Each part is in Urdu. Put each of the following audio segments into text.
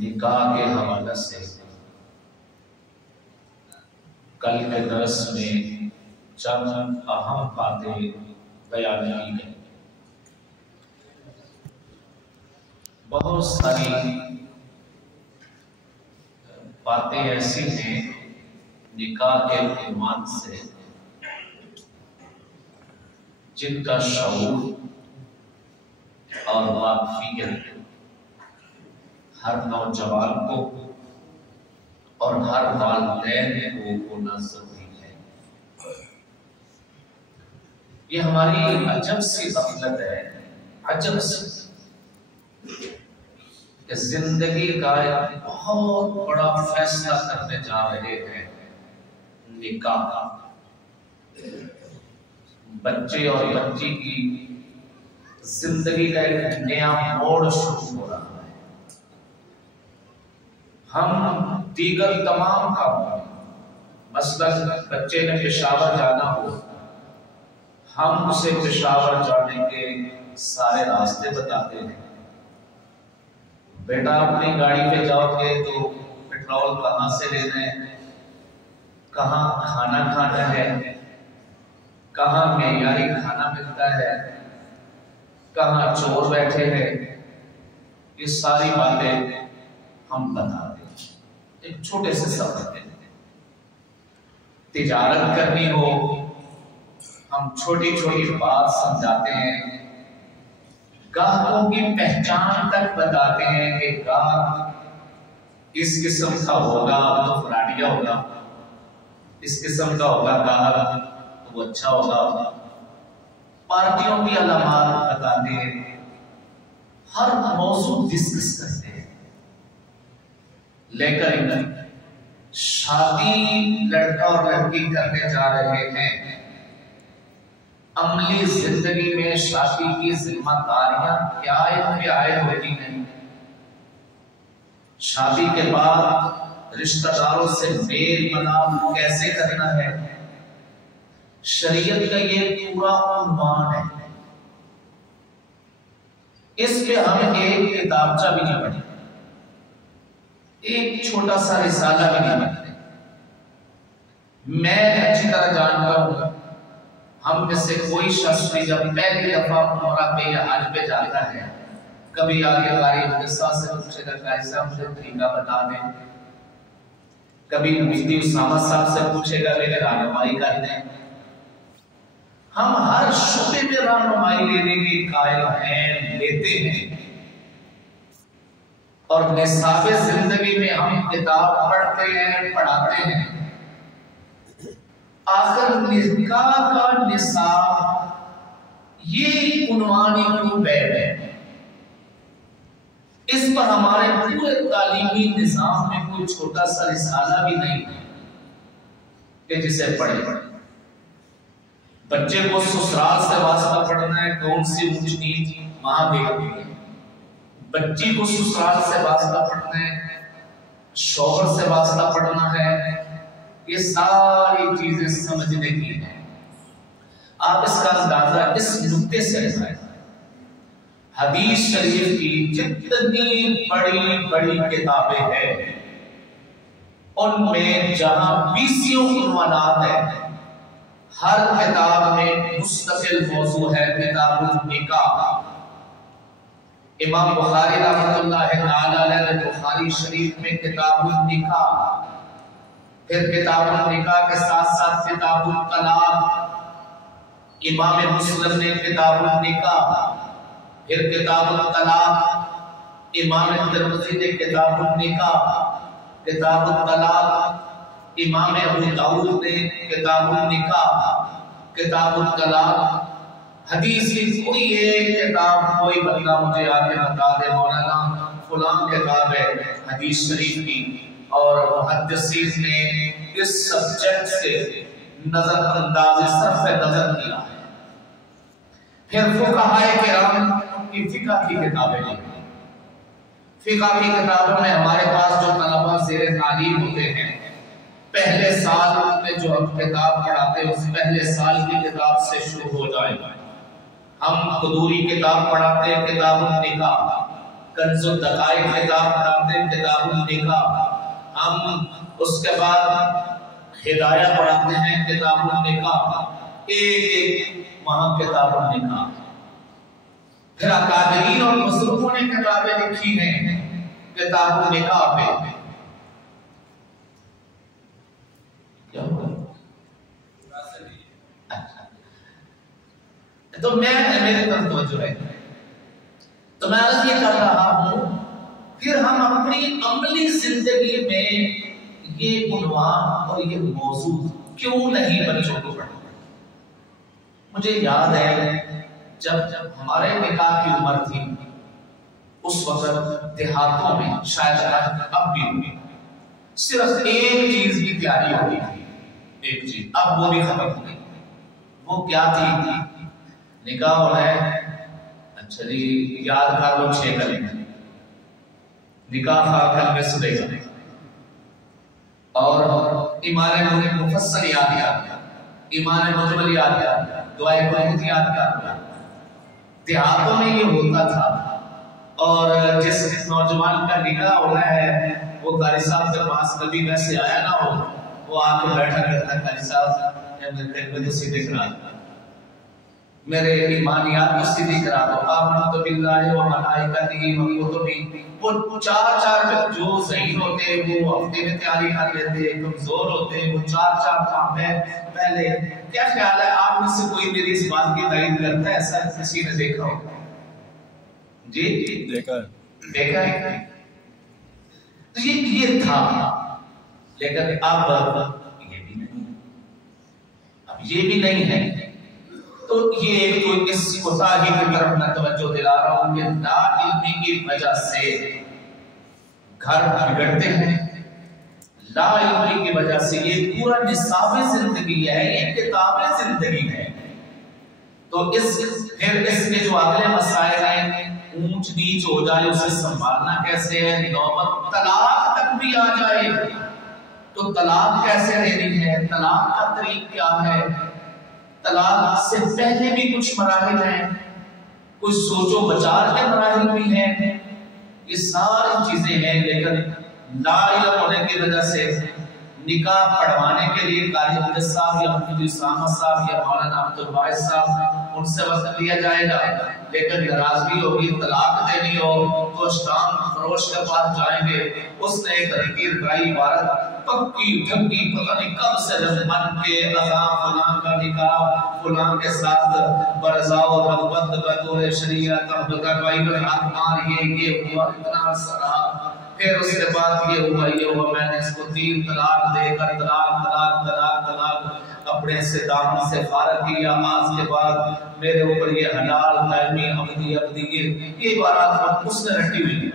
نکاح کے حوالے سے کل کے درس میں چند اہم باتیں بیان کی گئی۔ بہت ساری باتیں ایسی ہیں نکاح کے عنوان سے جن کا شعور اور واقفیت ہر نوجوان کو اور ہر والدین کو ہونا ضروری ہے۔ یہ ہماری عجب سی غفلت ہے، عجب سی کہ زندگی کا ایک بہت بڑا فیصلہ کرنے جا رہے ہیں، نکاح، بچے اور بچی کی زندگی کا ایک نیا موڑ شروع ہو رہا ہے۔ ہم دیگر تمام کام، مثلا بچے نے پشاور جانا ہو، ہم اسے پشاور جانے کے سارے راستے بتاتے ہیں۔ بیٹا اپنی گاڑی پہ جاؤ گے تو پیٹرول کہاں سے لینا ہے، کہاں کھانا کھانا ہے، کہاں معیاری کھانا ملتا ہے، کہاں چور بیٹھے ہیں، یہ ساری باتیں ہم بتاتے ہیں ایک چھوٹے سے سفر میں۔ تجارت کرنی ہو، ہم چھوٹی چھوٹی بات سمجھاتے ہیں، گاہکوں کی پہچان تک بتاتے ہیں کہ گاہک اس قسم کا ہوگا تو فلاڈیا ہوگا، اس قسم کا ہوگا گاہک تو وہ اچھا ہوگا، پارٹیوں کی علامات بتاتے ہیں، ہر موضوع ڈسکس کرتے ہیں۔ لیکن شادی لڑکا اور لڑکی کرنے جا رہے ہیں، عملی زندگی میں شادی کی ذمہ داریاں کیا عائد ہوتی ہیں، شادی کے بعد رشتہ داروں سے میل ملاپ کیسے کرنا ہے، شریعت کا یہ پورا عنوان ہے۔ اس پہ ہم ایک کتابچہ بھی نہیں پڑھیں، ایک چھوٹا سا رسالہ بھی نہیں پڑھتے۔ میں اچھی طرح جانتا ہوں ہم میں سے کوئی شخص بھی جب پہلی دفعہ عمرہ پہ یا حج پہ جاتا ہے، کبھی آگے قاری مدرسہ سے پوچھے گا کیسا مجھے طریقہ بتا دیں، کبھی مفتی اسامہ صاحب سے پوچھے گا میرے رہنمائی کر دیں۔ ہم ہر شعبے میں رہنمائی لینے کی قائل ہیں، لیتے ہیں، اور نصاب زندگی میں ہم کتاب پڑھتے ہیں، پڑھاتے ہیں۔ آخر نکاح کا نصاب یہ عنوانی کیوں بیٹھ ہے؟ اس پر ہمارے پورے تعلیمی نظام میں کوئی چھوٹا سا رسالہ بھی نہیں ہے کہ جسے پڑھے۔ بچے کو سسرال سے واسطہ پڑھنا ہے، کون سی اونچ نیچ وہاں دیکھنی ہے، بچی کو سسرال سے واسطہ پڑھنا ہے، شوہر سے واسطہ پڑھنا ہے، یہ ساری چیزیں سمجھنے کی ہیں۔ آپ اس کا اندازہ اس نقطے سے لگائیں، حدیث شریف کی جتنی بڑی بڑی کتابیں ہیں ان میں جہاں 20 عنوانات ہیں، ہر کتاب میں مستقل موضوع ہے کتاب النکاح۔ امام بخاری رحمۃ اللہ تعالی علیہ نے بخاری شریف میں کتاب النکاح، پھر کتاب النکاح کے ساتھ ساتھ کتاب الطلاق، امام مسلم نے کتاب النکاح، پھر کتاب الطلاق، امام ترمذی نے کتاب النکاح، کتاب الطلاق، امام ابو داؤد نے کتاب النکاح، کتاب الطلاق۔ حدیث کی کوئی ایک کتاب کوئی بندہ مجھے آ کے بتا دے مولانا فلاں کتاب ہے حدیث شریف کی، اور محدثین نے اس سبجیکٹ سے نظر انداز صرف نظر کیا ہے۔ پھر فقہائے کرام کی فقہ کی کتابیں لکھی، فقہ کی کتابوں میں ہمارے پاس جو طلبہ زیر تعلیم ہوتے ہیں، پہلے سال میں جو ہم کتاب پڑھاتے ہیں اس پہلے سال کی کتاب سے شروع ہو جائے گا۔ ہم قدوری کتاب پڑھاتے ہیں کتاب النکاح، کنز الدقائق کتاب پڑھاتے ہیں، کتاب النکاح، ہم اس کے بعد ہدایہ پڑھاتے ہیں، کتاب النکاح، ایک ایک وہاں کتاب النکاح. پھر اکابرین اور بزرگوں نے کتابیں لکھی ہیں کتاب النکاح پہ. کیا ہوا؟ تو میرے طرف توجہ ہے. تو میں عرض یہ کر رہا ہوں، پھر ہم اپنی عملی زندگی میں یہ عنوان اور یہ موضوع کیوں نہیں بچوں کو پڑھا؟ مجھے یاد ہے جب ہمارے نکاح کی عمر تھی اس وقت دیہاتوں میں، شاید اب بھی ہوئی، صرف ایک چیز کی تیاری ہوتی تھی، ایک چیز، اب وہ بھی ختم ہو گئی. وہ کیا تھی؟ نکاح ہو رہا ہے، اچھا جی یاد کر لو 6 کلمے، نکاح کا کلمے سنے گا اور ایمان مفصل یاد کر، ایمان مجمل یاد کر، دعائے قنوت یاد کر. دیہاتوں میں یہ ہوتا تھا. اور جس نوجوان کا نکاح ہو رہا ہے وہ قاری صاحب کے پاس کبھی ویسے آیا نہ ہو، وہ آ کے بیٹھا کرتا ہے، قاری صاحب میں تو سیدھے کرا دو، میرے ایمانیات کو سیدھی کرا دو، آمنت باللہ و ملائکتہ و کتبہ. وہ چار جو ذہین ہوتے وہ ہفتے میں تیاری کر لیتے، کمزور ہوتے وہ چار کام میں پہلے. کیا خیال ہے آپ میں سے کوئی میری اس بات کی تائید کرتا ہے؟ ایسا کسی نے دیکھا ہو؟ جی دیکھا ہے. تو یہ تھا، لیکن اب یہ بھی نہیں، اب یہ بھی نہیں ہے. تو یہ ایک تو اس کوتاہی کی طرف میں توجہ دلا رہا ہوں کہ نا علمی کی وجہ سے گھر بگڑتے ہیں، لا علمی کی وجہ سے. یہ پورا نصاب زندگی ہے، یہ کتاب زندگی ہے. تو پھر اس میں جو اگلے مسائل ہیں، اونچ نیچ ہو جائے اسے سنبھالنا کیسے ہے، نوبت طلاق تک بھی آ جائے تو طلاق کیسے دینی ہے، طلاق کا طریق کیا ہے، طلاق سے پہلے بھی کچھ مراحل ہیں، کچھ سوچ و بچار کے مراحل بھی ہیں. یہ ساری چیزیں ہیں، لیکن لا علم ہونے کی وجہ سے نکاح پڑھوانے کے لیے قاری مجد صاحب یا مفتی اسامہ صاحب یا مولانا عبد الواحد صاحب ان سے وقت لیا جائے گا. لیکن ناراضگی ہوگی، طلاق دینی ہو تو اشتام فروش کے پاس جائیں گے، اس نے ایک حقیر برائی عبارت پکی ڈھکی پتہ نہیں کب سے رضمن کے اذا فلان کا نکاح فلان کے ساتھ برزا و رغبت بطور شریعت بگروائی میں ہاتھ مار یہ ہوا، اتنا عرصہ رہا. پھر اس کے بعد یہ ہوا میں نے اس کو 3 طلاق دے کر طلاق اپنے سے دامن سے فارغ کیا. آج کے بعد میرے اوپر یہ حلال دائمی ابدی یہ عبارات اس نے رٹی ہوئی.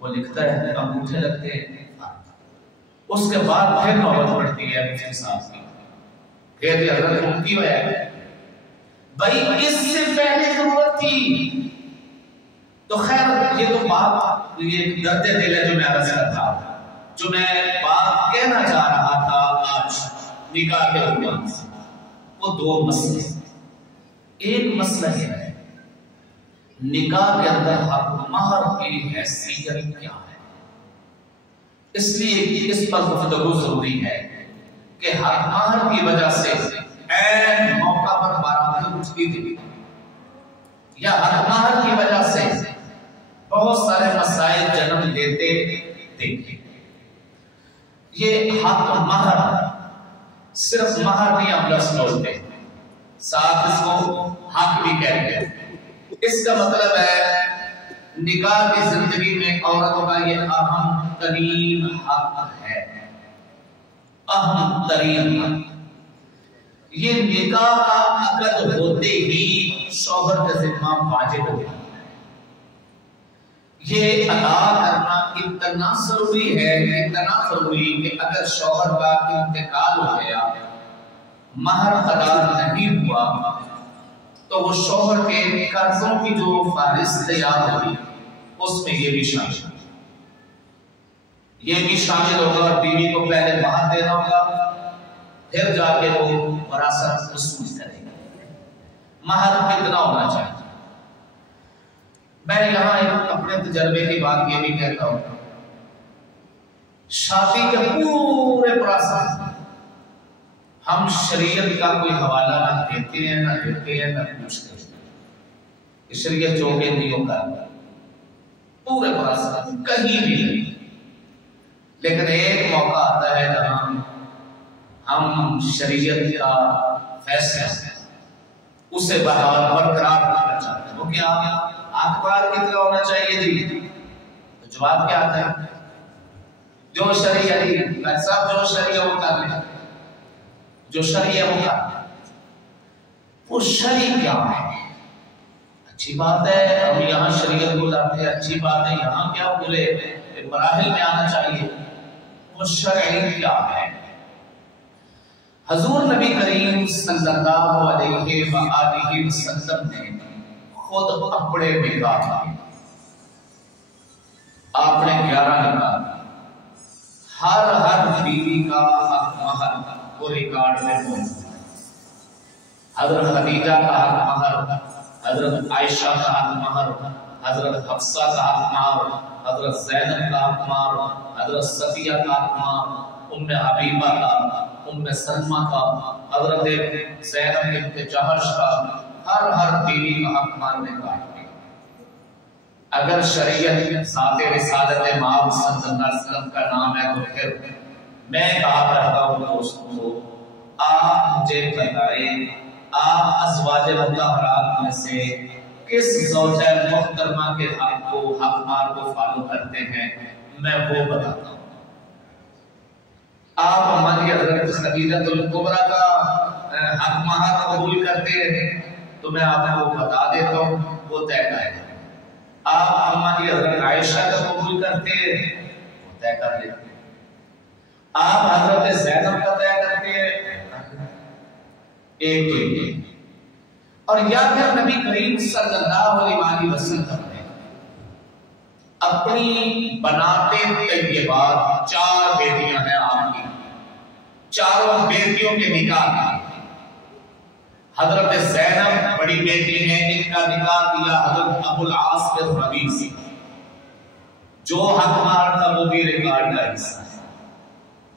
وہ لکھتا ہے انگوٹھے لگتے ہیں. اس کے بعد پھر نوبت پڑتی ہے مفتی صاحب کی، پھر یہ حضرت مفتی ہوا ہے بھائی اس سے پہلے ضرورت تھی. تو خیر یہ تو بات یہ درد دل ہے جو میں عرض کر رہا تھا، جو میں بات کہنا چاہ رہا تھا آج نکاح کے عنوان سے. وہ 2 مسئلے. ایک مسئلہ یہ ہے نکاح کے اندر حق مہر کی حیثیت کیا ہے. اس لیے اس پر گفتگو ضروری ہے کہ حق مہر کی وجہ سے عین موقع پر باراتیں اٹھتی تھی یا حق مہر کی وجہ سے بہت سارے مسائل جنم لیتے دیکھیں. یہ حق مہر صرف مہر نہیں ہم لفظ بولتے، ساتھ اس کو حق بھی کہتے ہیں. اس کا مطلب ہے نکاح کی زندگی میں عورتوں کا یہ اہم ترین حق ہے، اہم ترین حق. یہ نکاح کا عقد ہوتے ہی شوہر کا ذمہ واجب ہو جاتا ہے. یہ ادا کرنا اتنا ضروری ہے، اتنا ضروری کہ اگر شوہر کا انتقال ہو گیا، مہر ادا نہیں ہوا تو وہ شوہر کے قرضوں کی جو فہرست تیار ہوگی اس میں یہ بھی شامل ہوگا. یہ بھی شامل ہوگا اور بیوی کو پہلے مہر دینا ہوگا، پھر جا کے وہ وراثت وصول کرے گا. مہر کتنا ہونا چاہیے؟ میں یہاں ایک اپنے تجربے کی بات یہ بھی کہتا ہوں، شادی کے پورے پروسیس ہم شریعت کا کوئی حوالہ نہ دیتے ہیں نہ دیتے ہیں نہ پوچھتے ہیں، شریعت جو کہ نہیں ہوگا پورے پروسیس کہیں بھی نہیں، لیکن ایک موقع آتا ہے جہاں ہم شریعت کا فیصلہ اسے برقرار رکھنا چاہتے ہیں۔ وہ کیا اخبار کتنا ہونا چاہیے جی؟ تو جواب کیا آتا ہے؟ جو شریعہ صاحب جو شریعہ وہ کر لیں، جو شریعہ وہ کر لیں، وہ شریع کیا ہے؟ اچھی بات ہے ہم یہاں شریعت کو لاتے ہیں، اچھی بات ہے، یہاں کیا پورے مراحل میں آنا چاہیے، وہ شرع کیا ہے؟ حضور نبی کریم صلی اللہ علیہ وآلہ وسلم نے خود اپنے نکاح کیے، آپ نے 11 نکاح کیے، ہر بیوی کا حق مہر وہ ریکارڈ میں موجود ہے۔ حضرت خدیجہ کا حق مہر، حضرت عائشہ کا حق مہر، حضرت حفصہ کا حق مہر، حضرت زینب کا حق مہر، حضرت صفیہ کا حق مہر، ام حبیبہ کا، ام سلمہ کا، حضرت زینب بنت جحش کا، ہر بیوی کا حق مہر نکاح کیا۔ اگر شریعت ذات رسالت مآب صلی اللہ علیہ وسلم کا نام ہے تو پھر میں کہا کرتا ہوں دوستو، آپ مجھے بتائیں آپ ازواج مطہرات میں سے کس زوجہ محترمہ کے حق مہر کو فالو کرتے ہیں، میں وہ بتاتا ہوں۔ آپ ہماری حضرت خدیجہ الکبریٰ کا حق مہر قبول کرتے ہیں تو میں آپ کو بتا دیتا ہوں وہ طے ہے۔ آپ ہماری حضرت عائشہ کا قبول کرتے ہیں وہ طے کر لیتے ہیں، آپ حضرت زینب کا طے کرتے ہیں ایک تو یہ، اور یا پھر نبی کریم صلی اللہ علیہ وسلم نے اپنی بناتے طیبات 4 بیٹیاں ہیں آپ کی، چاروں بیٹیوں کے نکاح کیے۔ حضرت زینب بڑی بیٹی ہیں، ان کا نکاح کیا حضرت ابو العاص بن ربیع سے، جو حق مہر تھا وہ بھی ریکارڈ کا حصہ ہے،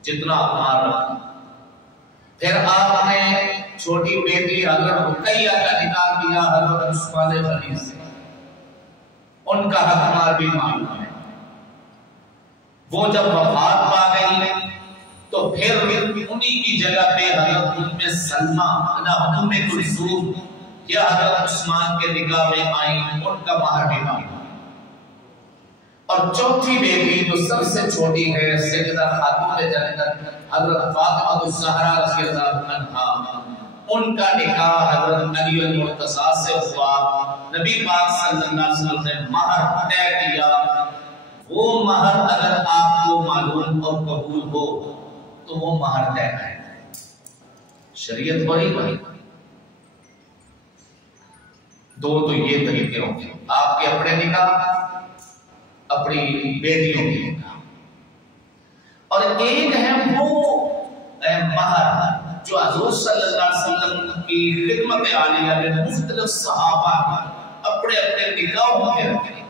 جتنا حق مہر رکھا۔ پھر آپ نے چھوٹی بیٹی حضرت رقیہ کا نکاح کیا حضرت عثمان غنی سے، ان کا حق مہر بھی معلوم ہے۔ وہ جب وفات پا گئی تو پھر انہی کی جگہ پہ حضرت ام سلمہ ام کلثوم یا حضرت عثمان کے نکاح میں آئیں، ان کا مہر بھی معلوم ہے۔ اور چوتھی بیٹی جو سب سے چھوٹی ہے سیدہ خاتون جنت حضرت فاطمہ الزہرا رضی اللہ عنہا، ان کا نکاح حضرت علی المرتضیٰ سے ہوا۔ نبی پاک صلی اللہ علیہ وسلم نے مہر طے کیا، وہ مہر اگر آپ کو معلوم اور قبول ہو تو وہ مہر طے ہے۔ شریعت بڑی دو تو یہ طریقے ہوں گے، آپ کے اپنے نکاح، اپنی بیٹیوں کے نکاح، اور ایک ہے وہ مہر جو حضور صلی اللہ علیہ وسلم کی خدمت عالیہ میں مختلف صحابہ اپنے اپنے نکاحوں میں رکھے،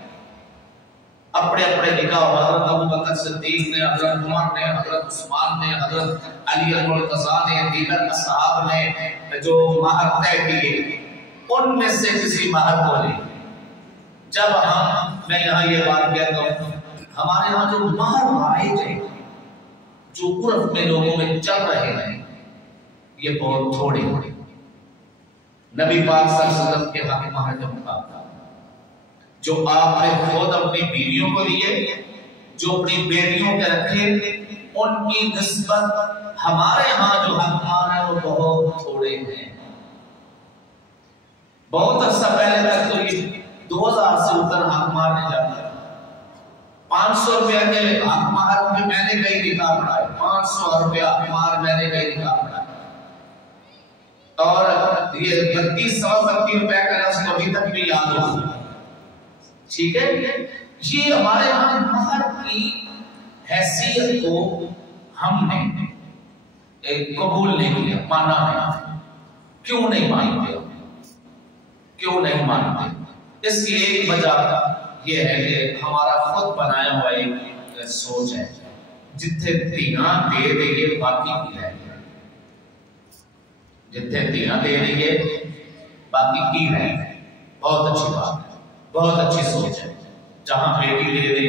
اپنے نکاح حضرت ابو بکر صدیق نے، حضرت عمر نے، حضرت عثمان نے، حضرت علی المرتضیٰ نے، دیگر اصحاب نے جو مہر طے کیے، ان میں سے کسی مہر کو لے۔ جب میں یہاں یہ بات کہتا ہوں، ہمارے یہاں جو مہر رائج ہے، جو عرف میں لوگوں میں چل رہے ہیں، یہ بہت تھوڑے ہیں۔ نبی پاک صلی اللہ علیہ وسلم کے حق مہر کا مقابلہ جو آپ نے خود اپنی بیویوں کو دیے، جو اپنی بیٹیوں کے رکھے، ان کی نسبت ہمارے ہاں جو حق مہر ہے وہ بہت تھوڑے ہیں۔ بہت عرصہ پہلے تک تو یہ 2000 سے اوپر حق مہر نہیں جاتا، 500 روپیہ کے حق مہر میں نے کئی نکاح پڑھائے، 500 روپیہ حق مہر میں نے کئی نکاح پڑھائے، اور یہ 32 روپے کا لفظ ابھی تک بھی یاد ہو۔ ٹھیک ہے، یہ ہمارے ہاں مہر کی حیثیت کو ہم نے قبول نہیں کیا، مانا نہیں۔ کیوں نہیں مانتے؟ کیوں نہیں مانتے؟ اس کی ایک وجہ یہ ہے کہ ہمارا خود بنایا ہوا ایک سوچ ہے، جتنے دھیاں دے دیں باقی کی رہے گی، جتنے دھیاں دے دیں گے باقی کی رہے گی۔ بہت اچھی بات ہے، بہت اچھی سوچ ہے، جہاں بیٹی دے دے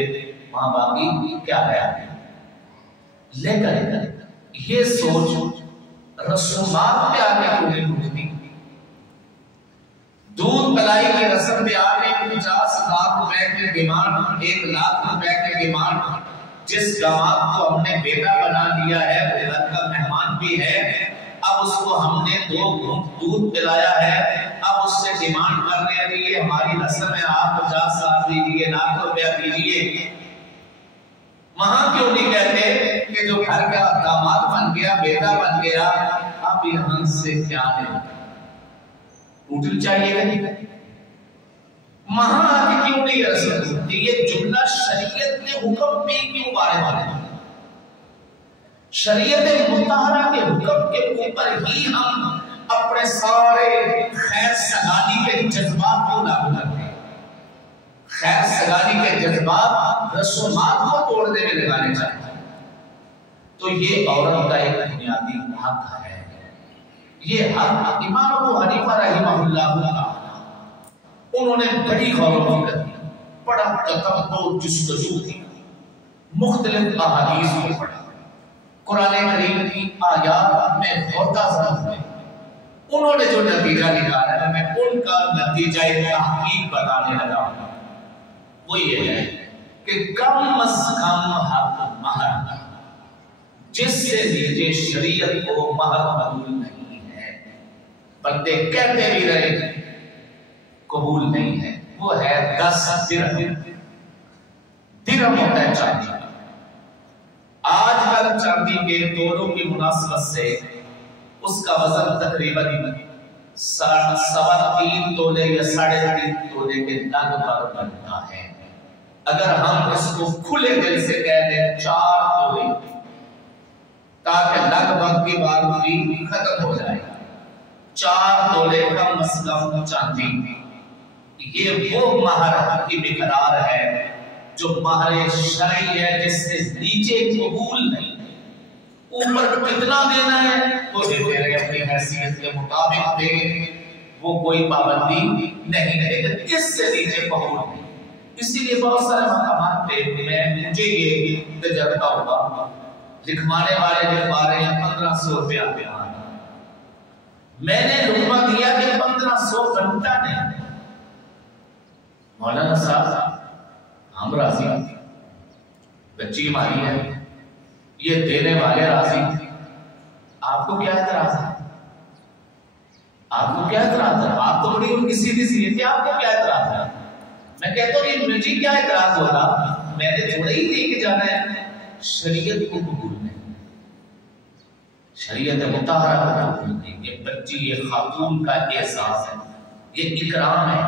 وہاں باقی کیا ہے۔ لیکن یہ سوچ رسومات پہ آگے ہونے ٹوٹتی، دودھ پلائی کی رسم پہ آگے 50,000 روپے کی ڈیمانڈ، 1,00,000 روپے کی ڈیمانڈ، جس داماد کو ہم نے بیٹا بنا لیا ہے، وہ گھر کا مہمان بھی ہے، اب اس کو ہم نے 2 گھونٹ دودھ پلایا ہے، اب اس سے ڈیمانڈ کر رہے ہیں یہ ہماری رسم ہے، آپ 50,000 دیجیے، 1,00,000 روپیہ دیجیے۔ وہاں کیوں نہیں کہتے کہ جو گھر کا داماد بن گیا، بیٹا بن گیا، اب یہاں سے کیا لیں؟ ٹوٹنی چاہیے گا نہیں؟ وہاں آگے کیوں نہیں رسم؟ یہ جملہ شریعت کے حکم پہ کیوں بارے بارے؟ شریعت مطہرہ کے حکم کے اوپر ہی ہم اپنے سارے خیر سگالی کے جذبات کو لاگو کرتے ہیں، خیر سگالی کے جذبات رسومات کو توڑنے میں لگانے چاہتے ہیں۔ تو یہ عورت کا ایک بنیادی حق ہے، یہ حق امام ابو حنیفہ رحمہ اللہ انہوں نے بڑی غور و فکر کی، بڑا تتبع جستجو کی، مختلف احادیث کو پڑھا، قرآن کریم کی آیات میں غوطہ زد ہوئے، انہوں نے جو نتیجہ نکالا ہے میں ان کا نتیجہ تحقیق بتانے لگا ہوں۔ وہ یہ ہے کہ کم از کم حق مہر، جس سے نیچے شریعت کو مہر قبول نہیں ہے، بندے کہتے بھی رہے قبول نہیں ہے، وہ ہے 10 درہم۔ درہم ہوتا ہے چاندی، آج کل چاندی کے تولوں کی مناسبت سے اس کا وزن تقریباً 3.25 تولے یا 3.5 تولے کے لگ بھگ بنتا ہے۔ اگر ہم اس کو کھلے دل سے کہہ دیں 4 تولے، تاکہ لگ بھگ کی بات بھی ختم ہو جائے، 4 تولے کم از کم چاندی، یہ وہ مہر کی مقدار ہے جو مہر شرعی ہے، جس سے نیچے قبول نہیں، اوپر کتنا دینا ہے وہ دیتے رہے، اپنی حیثیت کے مطابق دے، وہ کوئی پابندی نہیں ہے، لیکن اس سے نیچے قبول نہیں۔ اسی لیے بہت سارے مقامات پہ مجھے یہ تجربہ ہوا، لکھوانے والے لکھوا رہے ہیں 1500 روپیہ بیان، میں نے لکھوا دیا کہ 1500 بنتا نہیں۔ مولانا صاحب ہم راضی، بچی ہماری ہے، یہ دینے والے راضی، آپ کو کیا اعتراض ہے؟ آپ کو کیا اعتراض ہے؟ آپ تو بڑی ان کی سیدھی سی ہے کہ آپ کو کیا اعتراض ہے؟ میں کہتا ہوں یہ مجھے کیا اعتراض ہوگا، میں نے تھوڑا ہی لے کے جانا ہے، شریعت کو قبول نہیں، شریعت مطہرہ کو قبول نہیں۔ یہ بچی، یہ خاتون کا احساس ہے، یہ اکرام ہے،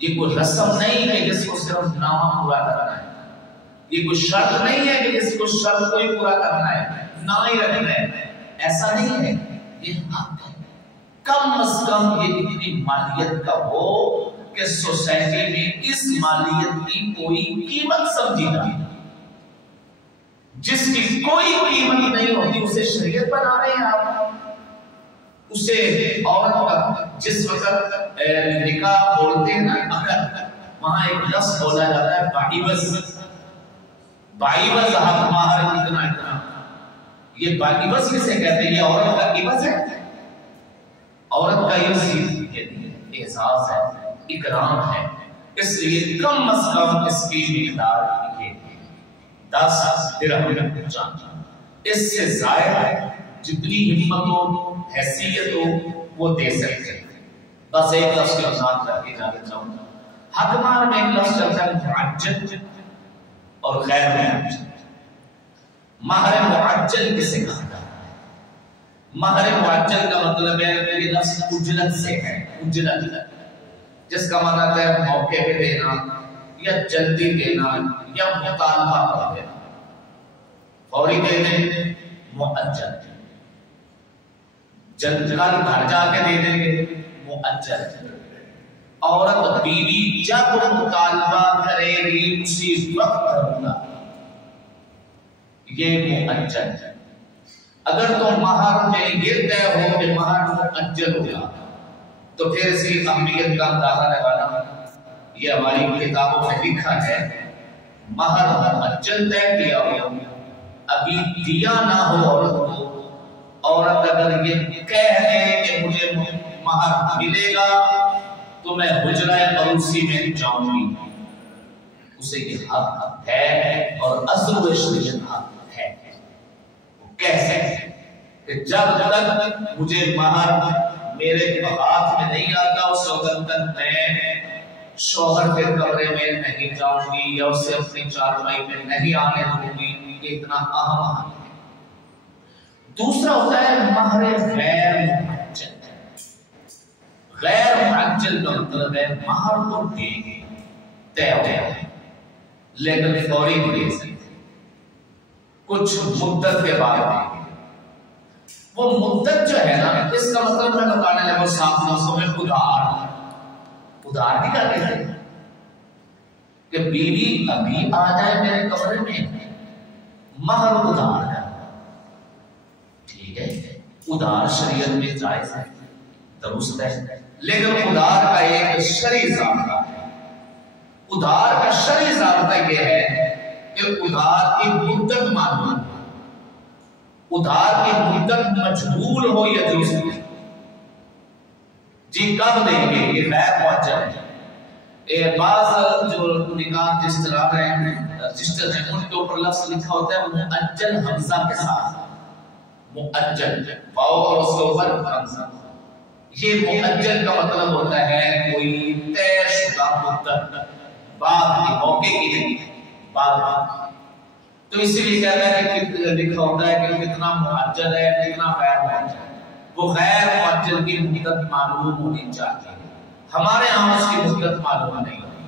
یہ کوئی رسم نہیں ہے جس کو صرف نامہ پورا کرنا ہے، یہ کوئی شرط نہیں ہے کہ جس کو شرط کو ہی پورا کرنا ہے، نہ ہی رکھنا ہے، ایسا نہیں ہے، یہ حق ہے۔ کم از کم یہ اتنی مالیت کا ہو کہ سوسائٹی میں اس مالیت کی کوئی قیمت سمجھی جائے، جس کی کوئی قیمت نہیں ہوتی اسے شریعت بنا رہے ہیں آپ، اسے عورت کا جس وقت نکاح بولتے ہیں نا عقد، وہاں ایک لفظ بولا جاتا ہے باعیوض، باعیوض حق مہر اتنا اتنا، یہ باعیوض کسے کہتے ہیں؟ یہ عورت کا عوض ہے، عورت کا یہ احساس ہے، اکرام ہے، اس لیے کم از کم اس کی مقدار یہ 10 درہم چاندی، اس سے زائد جتنی ہمت ہو، حیثیت ہو، وہ دے سکتے ہیں۔ بس ایک لفظ کے ساتھ کر کے جانا چاہوں گا، حق مہر میں ایک لفظ چلتا ہے معجل اور غیر معجل۔ مہر معجل کسے کہا؟ مہر معجل کا مطلب ہے کہ لفظ اجرت سے ہے، اجرت، جس کا مطلب ہے موقع پہ دینا یا جلدی دینا یا مطالبہ کر دینا، فوری دے دیں، مؤجل، جلد کل گھر جا کے دے دیں گے، مؤجل۔ عورت بیوی جب مطالبہ کرے گی اسی وقت کروں گا، یہ مؤجل ہے۔ اگر تو مہر میں یہ طے ہو کہ مہر مؤجل ہوگا تو پھر اسی اہمیت کا اندازہ لگانا، یہ ہماری کتابوں میں لکھا ہے مہر مؤجل طے کیا ہو، ابھی دیا نہ ہو عورت کو، عورت اگر یہ کہہ دے کہ مجھے مہر ملے گا تو میں حجرہ عروسی میں جاؤں گی، اسے یہ حق ہے اور اصل شریعت حق ہے، وہ کہہ سکتے کہ جب تک مجھے مہر میرے ہاتھ میں نہیں آتا اس وقت تک میں شوہر کے کمرے میں نہیں جاؤں گی یا اسے اپنی چارپائی میں نہیں آنے دوں گی، یہ اتنا اہم حق ہے۔ دوسرا ہوتا ہے مہر غیر معجل۔ غیر معجل کا مطلب ہے مہر تو دے گے، طے ہو ہے، لیکن فوری نہیں دے سکتے، کچھ مدت کے بعد دیں گے۔ وہ مدت جو ہے نا، اس کا مطلب میں بتانے لگا صاف لفظوں میں ادھار بھی کر دیتے ہیں کہ بیوی ابھی آ جائے میرے کمرے میں، مہر ادھار ہے، ٹھیک ہے، ادھار شریعت میں جائز ہے، درست ہے، لیکن ادھار کا ایک شرعی ضابطہ ہے۔ ادھار کا شرعی ضابطہ یہ ہے کہ ادھار کی مدت معلوم، ادھار کی مدت مجبور ہو یا درست ہو، جی کب دیں گے یہ غیر معجل ہے۔ بعض جو نکاح رجسٹرار ہیں، رجسٹر ہیں، ان کے اوپر لفظ لکھا ہوتا ہے مؤجل حمزہ کے ساتھ، مؤجل واو اور اس کے اوپر حمزہ۔ یہ مؤجل کا مطلب ہوتا ہے کوئی طے شدہ مدت، بعد کے موقع کی نہیں، بعد تو اسی لیے کہتا ہے کہ لکھا ہوتا ہے کہ کتنا مؤجل ہے کتنا غیر معجل ہے۔ وہ غیر معجل کی مدت معلوم ہونی چاہیے، ہمارے ہاں اس کی مدت معلوم نہیں ہوتی،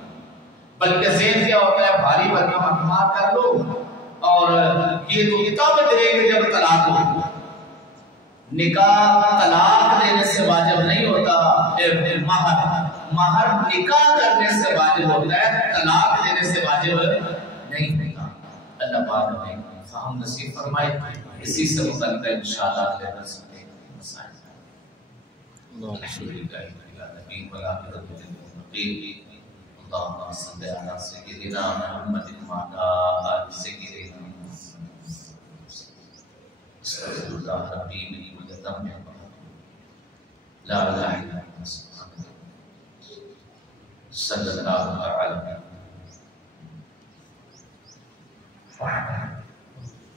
بلکہ ذہن کیا ہوتا ہے بھاری بھرکم احکام کر لو اور یہ تو کتاب دے گے جب طلاق ہو۔ نکاح طلاق دینے سے واجب نہیں ہوتا، مہر نکاح کرنے سے واجب ہوتا ہے، طلاق دینے سے واجب نہیں ہوتا۔ اللہ پاک ہمیں فہم نصیب فرمائے، اسی سے متعلق انشاءاللہ اگلے درس میں مسائل۔ اللهم صل على سيدنا محمد وعلى آل سيدنا محمد، استغفر الله ربي من كل ذنب لا اله الا انت سبحانك، صلى الله على محمد وعلى